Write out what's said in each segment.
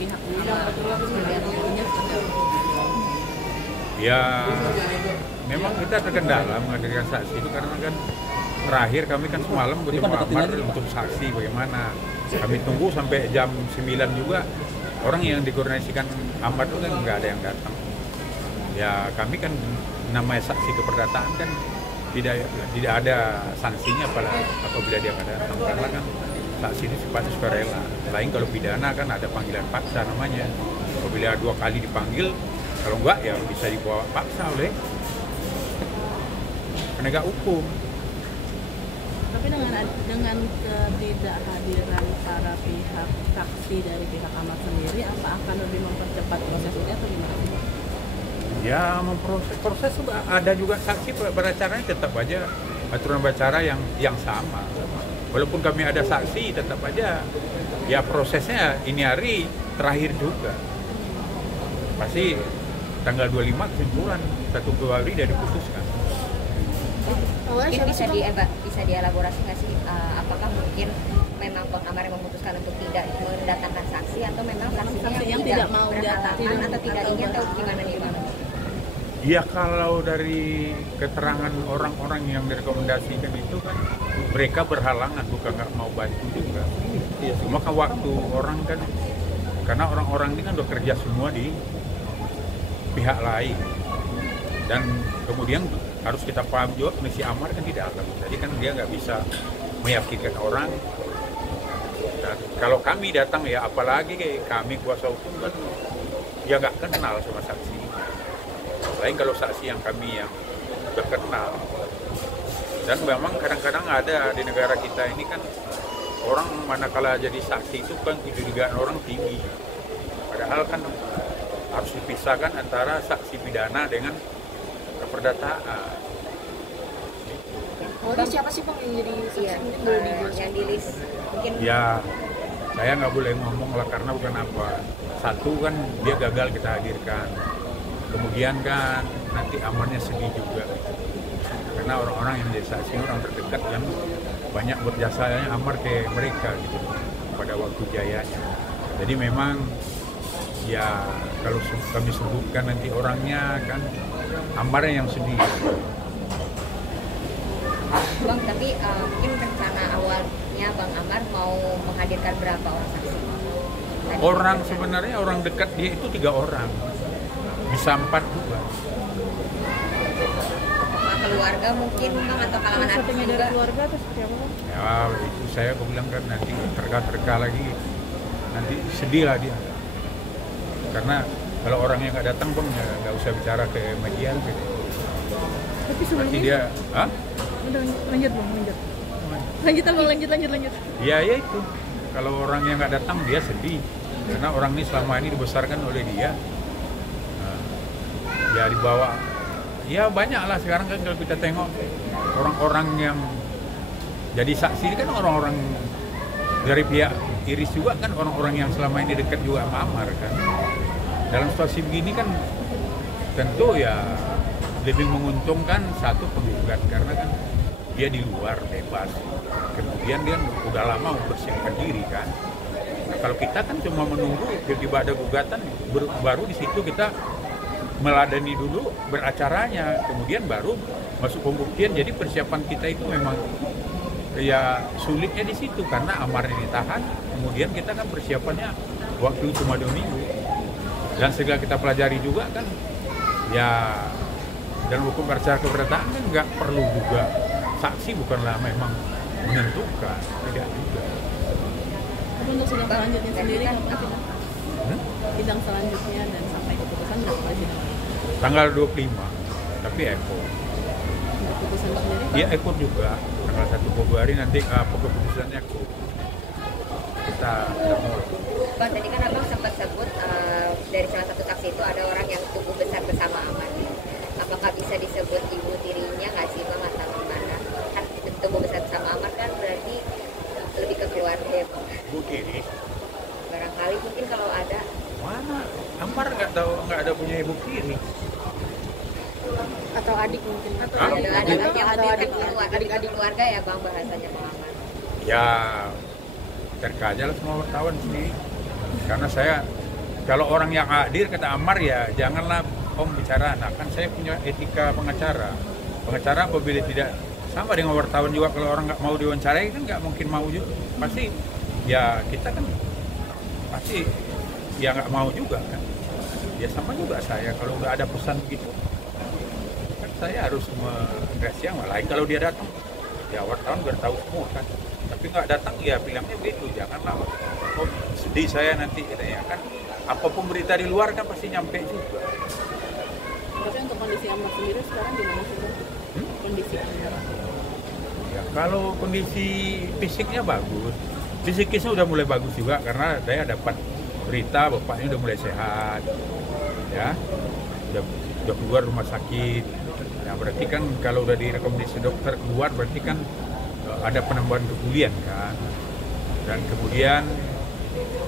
pihak melihatnya seperti apa? Ya, memang kita terkendala menghadirkan saksi itu karena kan terakhir kami kan semalam bertemu Amar untuk saksi bagaimana. Kami tunggu sampai jam 9 juga, orang yang dikoordinasikan Amar itu kan nggak ada yang datang. Ya kami kan namanya saksi keperdataan kan tidak ada sanksinya apabila dia nggak datang, karena kan saksi ini sifatnya sukarela. Lain kalau pidana kan ada panggilan paksa namanya. Apabila 2 kali dipanggil, kalau enggak ya bisa dibawa paksa oleh penegak hukum. Tapi dengan ketidakhadiran para pihak saksi dari pihak Amar sendiri, apa akan lebih mempercepat proses ini atau gimana? Ya proses ada juga saksi beracaranya tetap aja aturan beracara yang sama. Walaupun kami ada saksi tetap aja ya prosesnya ini hari terakhir juga. Pasti tanggal 25 kesimpulan 1 Februari dari diputuskan. Mungkin bisa dielaborasi nggak sih apakah mungkin memang Bang Amar yang memutuskan untuk tidak mendatangkan saksi atau memang saksinya yang tidak mau datangkan atau tidak ingin atau gimana nih Bang? Ya kalau dari keterangan orang-orang yang direkomendasikan itu kan mereka berhalangan, bukan nggak mau bantu juga. Ya, cuma kan waktu orang kan, karena orang-orang ini kan udah kerja semua di pihak lain. Dan kemudian harus kita paham juga misi Amar kan tidak akan. Jadi kan dia nggak bisa meyakinkan orang. Dan kalau kami datang ya apalagi kayak kami kuasa hukum kan ya nggak kenal sama saksi. Lain kalau saksi yang kami yang terkenal. Dan memang kadang-kadang ada di negara kita ini kan orang manakala jadi saksi itu kan kecurigaan orang tinggi. Padahal kan harus dipisahkan antara saksi pidana dengan keperdataan. Ini siapa sih Bang yang jadi saksi? Mungkin boleh dijelaskan. Yang di list mungkin. Ya, saya nggak boleh ngomong lah karena bukan apa. Satu kan dia gagal kita hadirkan. Kemudian kan nanti Amarnya sedih juga. Karena orang-orang yang jadi saksi orang terdekat yang banyak berjasanya Amar ke mereka gitu pada waktu jayanya. Jadi memang ya kalau kami sebutkan nanti orangnya kan Amar yang sedih. Bang, tapi mungkin rencana awalnya Bang Amar mau menghadirkan berapa orang saksi? Orang sebenarnya orang dekat dia itu 3 orang, bisa 4 juga. Keluarga mungkin Bang atau kalangan artis Satunya juga? dari keluarga atau seperti apa Bang? Ya itu saya bilang kan nanti terka lagi, nanti sedih lah dia. Karena kalau orangnya nggak datang Bang ya nggak usah bicara ke media gitu. Tapi sebenarnya Nanti dia, ah? udah lanjut Bang, lanjut. Lanjut. Ya itu. Kalau orangnya nggak datang dia sedih. Karena orang ini selama ini dibesarkan oleh dia. Nah, ya dibawa. Ya banyak lah sekarang kan kalau kita tengok orang-orang yang jadi saksi ini kan orang-orang dari pihak Iris juga kan orang-orang yang selama ini dekat juga sama Amar kan. Dalam situasi begini kan tentu ya lebih menguntungkan satu penggugat karena kan dia di luar bebas. Kemudian dia udah lama mempersiapkan diri kan. Nah, kalau kita kan cuma menunggu tiba-tiba ada gugatan baru di situ kita meladani dulu beracaranya, kemudian baru masuk pembuktian. Jadi persiapan kita itu memang ya sulitnya di situ karena Amar ini ditahan, kemudian kita kan persiapannya waktu cuma 2 minggu. Dan segala kita pelajari juga kan ya dalam hukum acara keperdataan kan nggak perlu juga saksi, bukanlah memang menentukan, tidak juga. Tapi untuk sidang selanjutnya sendiri kapan sidang? Sidang selanjutnya dan sampai keputusan berapa sidang? Tanggal 25, tapi ekor. Keputusan sendiri? Dia ekor juga, tanggal 1 Februari nanti keputusannya ekor. Kita mau. Bang, tadi kan Abang sempat sebut dari salah satu saksi itu ada orang yang tumbuh besar bersama Amar. Apakah bisa disebut ibu tirinya nggak sih Bang atau gimana? Kan tumbuh besar bersama Amar kan berarti lebih ke keluarga ya Bang. Bu Tiri. Barangkali mungkin kalau ada. Mana? Amar nggak tahu, nggak ada punya ibu tiri. Atau adik mungkin. Atau Hah? Adik keluarga ya Bang bahasanya Bang Amar. Ya terka aja lah semua wartawan sendiri. Karena saya kalau orang yang hadir kata Amar ya janganlah om bicara. Nah kan saya punya etika pengacara. Pengacara apabila tidak sama dengan wartawan juga, kalau orang nggak mau diwawancarai kan nggak mungkin mau juga. Pasti ya kita kan pasti ya nggak mau juga kan. Ya sama juga saya kalau udah ada pesan gitu kan saya harus mengapresiasi yang lain. Kalau dia datang ya wartawan biar tahu semua kan. Tapi nggak datang ya bilangnya begitu, janganlah oh, sedih saya nanti katanya kan. Apapun berita di luar kan pasti nyampe juga. Tapi untuk kondisi Amar sendiri sekarang gimana sih? Kondisi Amar? Ya, kalau kondisi fisiknya bagus, psikisnya udah mulai bagus juga karena saya dapat berita bapaknya udah mulai sehat, ya, udah keluar rumah sakit. Nah berarti kan kalau udah direkomendasi dokter keluar berarti kan ada penambahan kebulian kan. Dan kemudian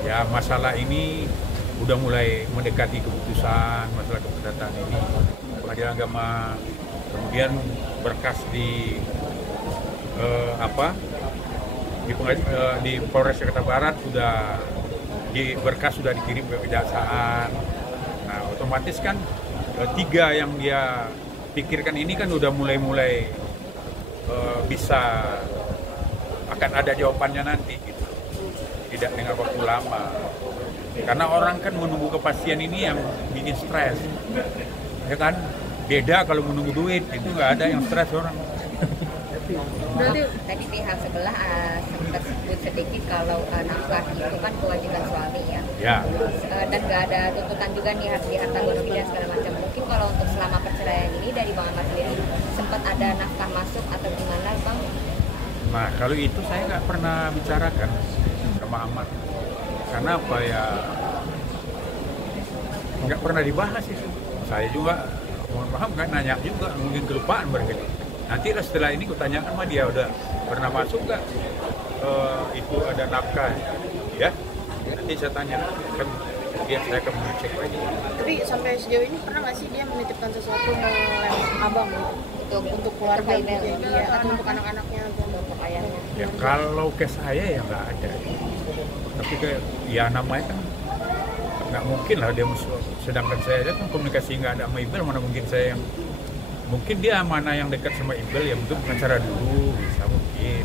ya masalah ini udah mulai mendekati keputusan masalah kepedataan ini Pengadilan Agama, kemudian berkas di di Polres Jakarta Barat berkas sudah dikirim ke Kejaksaan. Nah otomatis kan 3 yang dia pikirkan ini kan udah mulai bisa akan ada jawabannya nanti gitu. Tidak dengan waktu lama. Karena orang kan menunggu kepastian ini yang bikin stres, ya kan? Beda kalau menunggu duit, itu nggak ada yang stres orang. Berarti Tadi pihak sebelah sempat sebut sedikit kalau nafkah itu kan kewajiban suami ya. Ya, Dan nggak ada tuntutan juga nih harus diharta gonomi dan segala macam. Mungkin kalau untuk selama perceraian ini dari Bang Amar sendiri sempat ada nafkah masuk atau gimana Bang? nah kalau itu saya nggak pernah bicarakan sama Ahmad. Karena apa ya? Nggak pernah dibahas itu. Saya juga mohon maaf nggak nanya juga, mungkin kelupaan barangkali. Nanti setelah ini kutanyakan sama dia udah pernah masuk nggak itu ada nafkah ya? Nanti saya tanya kan dia saya akan mengecek lagi. tapi sampai sejauh ini pernah nggak sih dia menitipkan sesuatu ke abang gitu? Untuk keluarga Terkait gitu, dengan ya, atau untuk anak-anaknya atau untuk ayahnya? Ya kalau ke saya ya nggak ada. Tapi ke ya namanya kan nggak mungkin lah dia musuh. Sedangkan saya aja kan komunikasi nggak ada sama Ibel, mana mungkin saya yang mungkin dia mana yang dekat sama Ibel ya mungkin pengacara dulu bisa mungkin,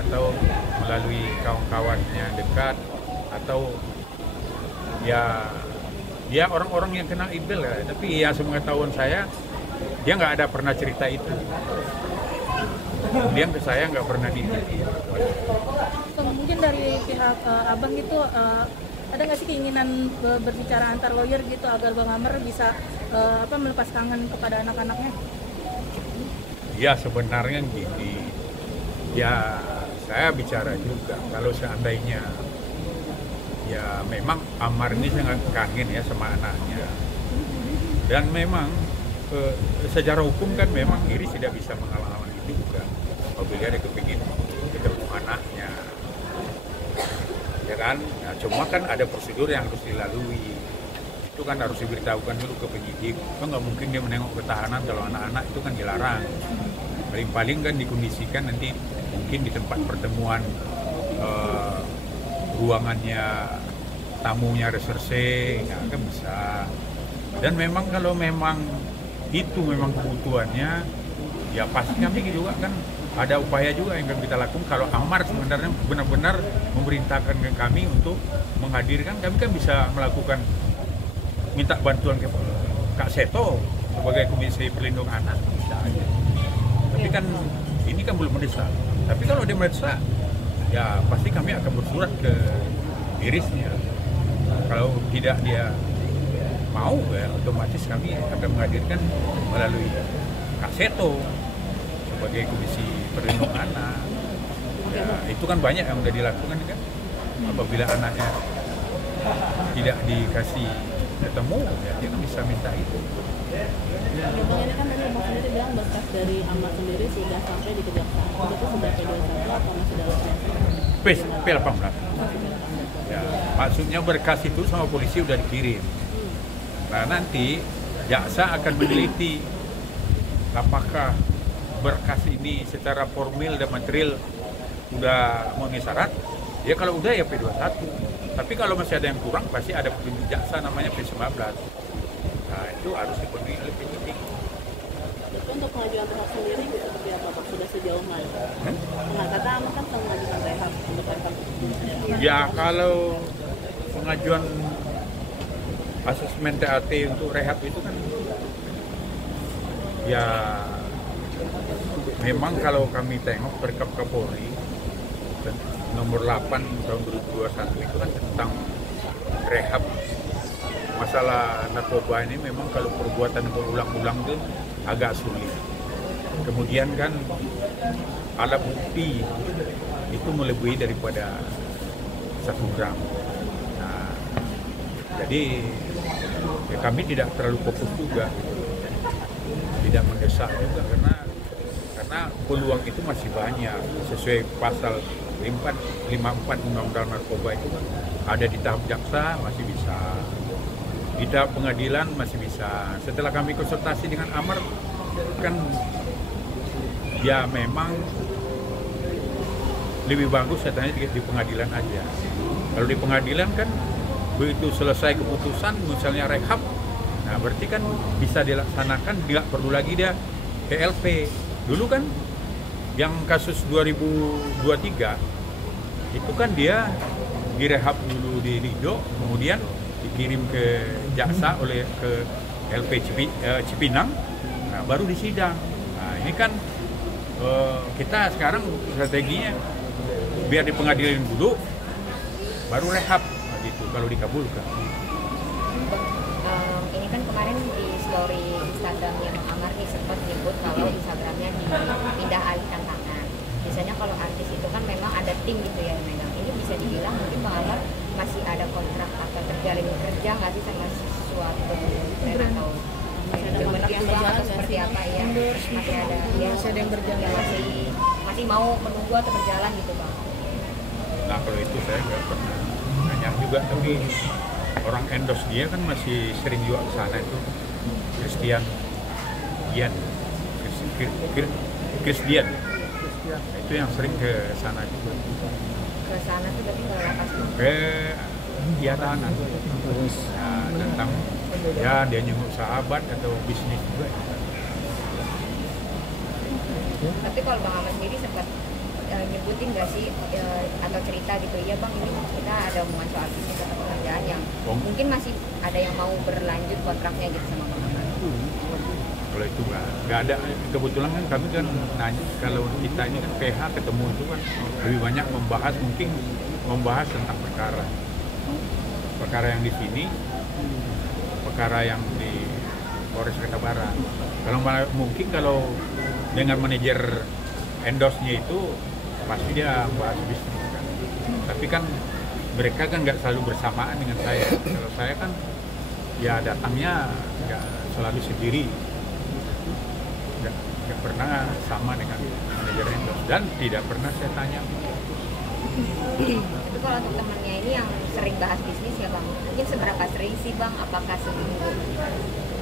atau melalui kawan-kawannya dekat, atau ya orang-orang yang kenal Ibel ya. Tapi ya sepengetahuan saya dia nggak ada pernah cerita itu. Kemudian ke saya nggak pernah So, mungkin dari pihak abang itu ada nggak sih keinginan berbicara antar lawyer gitu agar Bang Amar bisa melepas kangen kepada anak-anaknya? Ya sebenarnya gini, ya saya bicara juga kalau seandainya ya memang Amar ini sangat kangen ya sama anaknya, dan memang secara hukum kan memang Iris tidak bisa menghalang-halang itu juga apabila dia kepingin ketemu anaknya, ya kan? Nah, cuma kan ada prosedur yang harus dilalui, itu kan harus diberitahukan dulu ke penyidik. Kan nggak mungkin dia menengok ke tahanan kalau anak-anak itu kan dilarang. Paling-paling kan dikondisikan nanti mungkin di tempat pertemuan ruangannya tamunya reserse, ya kan bisa. Dan memang kalau memang itu memang kebutuhannya, ya pasti kami juga kan ada upaya juga yang kita lakukan. Kalau Amar sebenarnya benar-benar memerintahkan ke kami untuk menghadirkan, kami kan bisa melakukan minta bantuan ke Kak Seto sebagai Komisi Perlindungan Anak bisa aja. Tapi kan ini kan belum mendesak. Tapi kalau dia mendesak, ya pasti kami akan bersurat ke Irisnya. Kalau tidak dia mau, ya otomatis kami akan menghadirkan melalui Kak Seto sebagai Komisi Perlindungan Anak. Ya, itu kan banyak yang sudah dilakukan kan. Apabila anaknya tidak dikasih ketemu, ya dia kan bisa minta itu. Bang, ini kan tadi Bang sendiri bilang berkas dari Amar sendiri sudah sampai di kejaksaan. Itu sudah P21 atau masih dalam proses? P18. Ya, maksudnya berkas itu sama polisi udah dikirim. Nah nanti jaksa akan meneliti apakah berkas ini secara formil dan material udah memenuhi syarat Ya kalau udah ya P21. Tapi kalau masih ada yang kurang pasti ada petunjuk jaksa namanya P19. Nah itu harus dipenuhi oleh penyidik. Tapi untuk pengajuan rehab sendiri seperti apa Pak? Sudah sejauh mana? Nah kata Ahmad kan sedang mengajukan rehab untuk rehab. Ya kalau pengajuan asesmen TAT untuk rehab itu kan ya memang kalau kami tengok Perkap Kapolri nomor 8 tahun 2021 itu kan tentang rehab masalah narkoba ini. Memang kalau perbuatan berulang-ulang itu agak sulit. Kemudian kan alat bukti itu melebihi daripada 1 gram. Nah, jadi ya kami tidak terlalu fokus juga, tidak mendesak juga karena peluang itu masih banyak sesuai pasal 54 Undang-Undang Narkoba itu kan ada di tahap jaksa masih bisa, di tahap pengadilan masih bisa. Setelah kami konsultasi dengan Amar kan ya memang lebih bagus katanya di pengadilan aja. Kalau di pengadilan kan begitu selesai keputusan misalnya rehab, nah berarti kan bisa dilaksanakan, tidak perlu lagi dia PLP. Dulu kan yang kasus 2023 itu kan dia direhab dulu di Rido, kemudian dikirim ke jaksa oleh ke LP Cipinang, nah, baru disidang. Nah ini kan kita sekarang strateginya biar di pengadilan dulu, baru rehab gitu kalau dikabulkan. Ini kan kemarin di story Instagramnya Amar nih sempat nyebut kalau Instagramnya dipindah alihkan tangan. Biasanya kalau artis itu kan memang ada tim gitu ya yang megang. Ini bisa dibilang mungkin Bang Amar masih ada kontrak atau terjalin kerja nggak sih sama suatu brand atau demen itu atau seperti apa ya? Masih ada ya, Masih ada yang berjalan. Masih mau menunggu atau berjalan gitu Bang? Nah kalau itu saya nggak pernah nanya juga, tapi orang endorse dia kan masih sering juga ke sana itu. Christian Dian itu yang sering ke sana juga. Ke sana tuh berarti nggak lapas tuh? Ya tahanan ya, tentang ya dia nyenguk sahabat atau bisnis juga. Tapi kalau Bang Ahmad sendiri sempat nyebutin nggak sih atau cerita gitu, ya Bang ini kita ada omongan soal bisnis atau pekerjaan yang mungkin masih ada yang mau berlanjut kontraknya gitu sama Bang Ahmad? Kalau itu nggak ada. Kebetulan kan kami kan nanya, kalau kita ini kan PH ketemu itu kan lebih banyak membahas tentang perkara yang di sini, perkara yang di Polres Jakarta Barat. Kalau mungkin kalau dengan manajer endorse-nya itu pasti dia bahas bisnis kan. Tapi kan mereka kan nggak selalu bersamaan dengan saya. Kalau saya kan ya datangnya nggak selalu sendiri, nggak pernah sama dengan manajer endorse, dan tidak pernah saya tanya. Tapi kalau untuk temannya ini yang sering bahas bisnis ya Bang, mungkin seberapa sering sih Bang? Apakah seminggu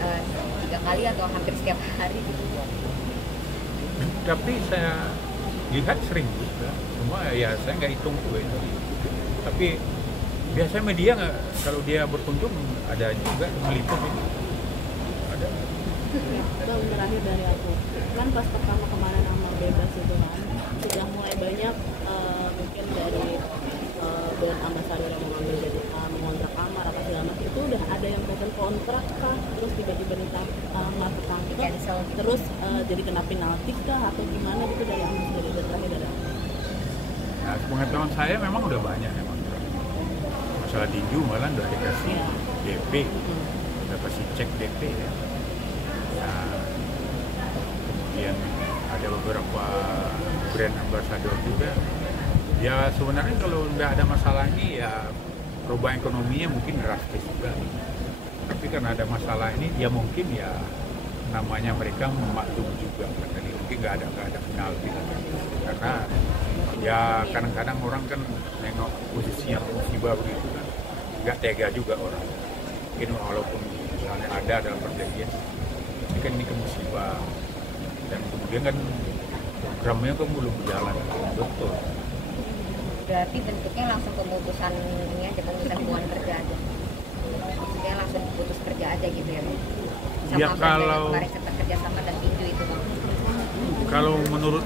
3 kali atau hampir setiap hari gitu? Tapi saya lihat sering juga, cuma ya saya nggak hitung juga itu. Tapi biasanya media nggak, kalau dia berkunjung ada juga meliput itu. Ada. Bang, terakhir dari aku, kan pas pertama kemarin Amar bebas itu kan sudah mulai banyak mungkin dari brand ambasador yang mengambil jadi mengontrak Amar apa segala macam, itu udah ada yang bukan kontrak kah, terus tiba-tiba Amar ketangkep terus jadi kena penalti kah atau gimana gitu dari Amar sendiri, dan terakhir dari Amar? Nah, pengetahuan saya memang udah banyak memang. Masalah tinju malah udah dikasih DP, udah kasih cek DP ya. Nah, kemudian ada beberapa brand ambassador juga. Ya sebenarnya kalau nggak ada masalah ini ya perubahan ekonominya mungkin drastis juga. Tapi karena ada masalah ini ya mungkin ya namanya mereka memaklum juga. Jadi mungkin nggak ada penalti. Karena ya kadang-kadang orang kan nengok posisi yang musibah begitu kan, nggak tega juga orang. Mungkin walaupun misalnya ada dalam perjanjian, ini kan ini musibah, dan kemudian kan programnya kan belum berjalan betul. Berarti bentuknya langsung pemutusan ini aja, pemutusan hubungan kerja aja. Maksudnya langsung putus kerja aja gitu ya, Bang? Sama Ya, brand kalau- yang kemarin sempat kerjasama dan tinju itu, Bang. Kalau menurut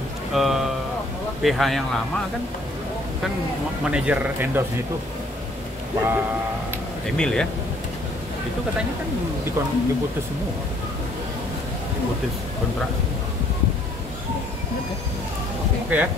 PH yang lama kan manajer endorse itu Pak Emil ya, itu katanya kan diputus semua, diputus kontrak. Oke ya.